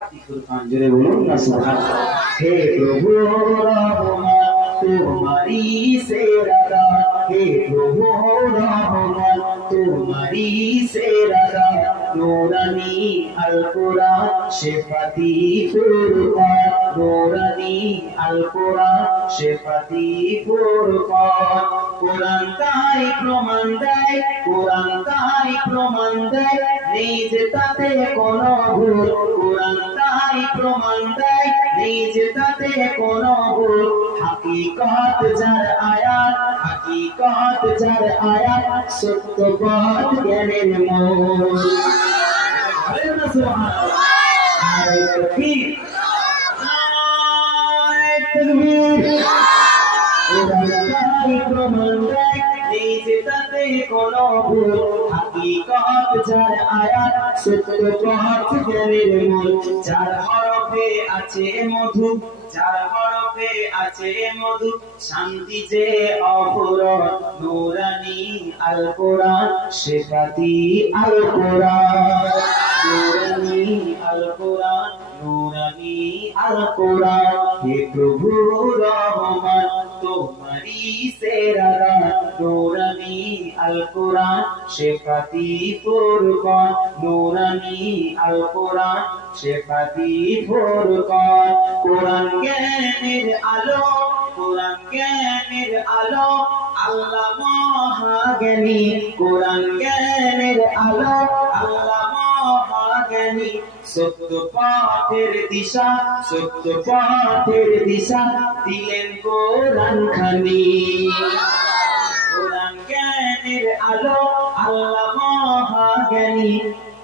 फुरकान जोरे बोलूं ना सुभान। हे प्रभु रहमान तुम्हारी सेरा, हे प्रभु रहमान तुम्हारी सेरा, नूरानी अल कुरान शेफाती फुरकान, नूरानी अल कुरान शेफाती फुरकान। कुरान ताई प्रमाण देয়, कुरान ताई प्रमाण দেয় নিজ তাতে কোনো ভুল, কুরআন তাই প্রমাণ দেয় নিজ তাতে কোনো ভুল। হাকিকত যার আয়াত, হাকিকত যার আয়াত, সত্য পথ জ্ঞানের মূল। বলেন না সুবহানাল্লাহ। নারে তাকবীর, নারে তাকবীর। কুরআন তাই প্রমাণ দেয় নিজ তাতে কোনো ভুল, হাকিকত যার আয়াত, সত্য পথ জ্ঞানের মূল। যার হরফে আছে মধু, যার হরফে আছে মধু, শান্তি যে অফুরন, নূরানী আল কোরআন শেফাতি আল কোরআন, নূরানী আল কোরআন, নূরানী আল কোরআন। হে প্রভু রহমান তোমারি সেরা, নূরানী আল কোরআন শেফাতি ফুরকান, নূরানী আল কোরআন শেফাতি ফুরকান। কোরআন জ্ঞানের আলো, কোরআন জ্ঞানের আলো, আল্লাহ মহাজ্ঞানী। কোরআন জ্ঞানের আলো, আল্লাহ মহাজ্ঞানী। সত্য পথের দিশা, সত্য পথের দিশা দিলেন কোরআন খানি। কোরআন জ্ঞানের আলো, আল্লাহ মহাজ্ঞানী।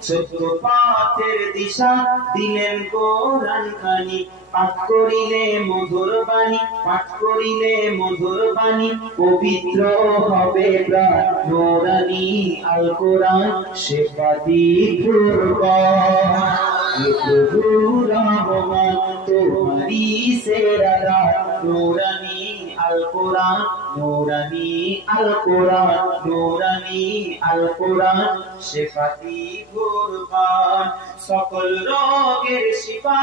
সত্য পথের দিশা দিলেন কোরআন খানি। পাঠ করিলে মধুর বাণী, পাঠ করিলে মধুর বাণী, পবিত্র হবে প্রাণ, নূরানী আল কোরআন শেফাতি ফুরকান। হে প্রভু রহমান তোমারি সেরা, নূরানী আল কোরআন, নূরানী আল কোরআন, নূরানী আল কোরআন শেফাতি ফুরকান। সকল রোগের শিফা,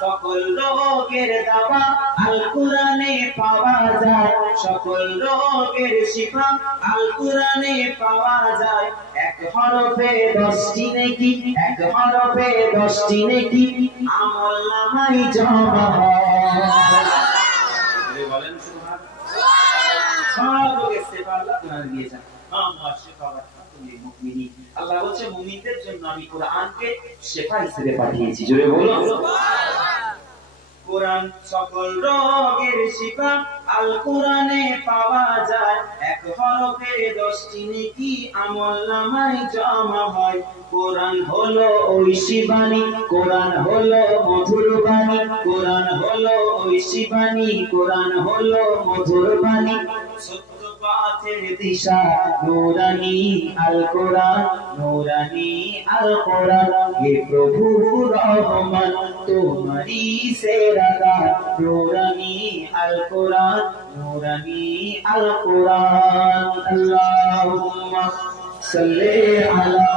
সকল রোগের দাওয়া আল কোরআনে পাওয়া যায়, সকল রোগের শিফা আল কোরআনে পাওয়া যায়। এক হরফে 10টি নেকি, এক হরফে 10টি নেকি, আমলনামায় জমা হয়। বলেন সুবহানাল্লাহ। সব রোগের শিফা আল্লাহ কোরআন দিয়েছেন। আমা শিফা ওয়াতাকুলিল মুমিনিন। আল্লাহ বলছে মুমিনদের জন্য আমি কোরআনকে শিফা হিসেবে পাঠিয়েছি। জোরে বলো সুবহানাল্লাহ। কোরআন সকল রোগের শিফা আল কোরআনে পাওয়া যায়। এক হরফে 10টি নেকি আমলনামায় জমা হয়। কোরআন হলো ঐশী বাণী, কোরআন হলো মধুর বাণী, কোরআন হলো ঐশী বাণী, কোরআন হলো মধুর বাণী। সত্য পথের দিশা নূরানী আল কোরআন, নূরানী আল কোরআন। হে প্রভু রহমান তোমারি সেরা, নূরানী আল কোরআন, নূরানী আল কোরআন। আল্লাহুম্মা সাল্লি আলা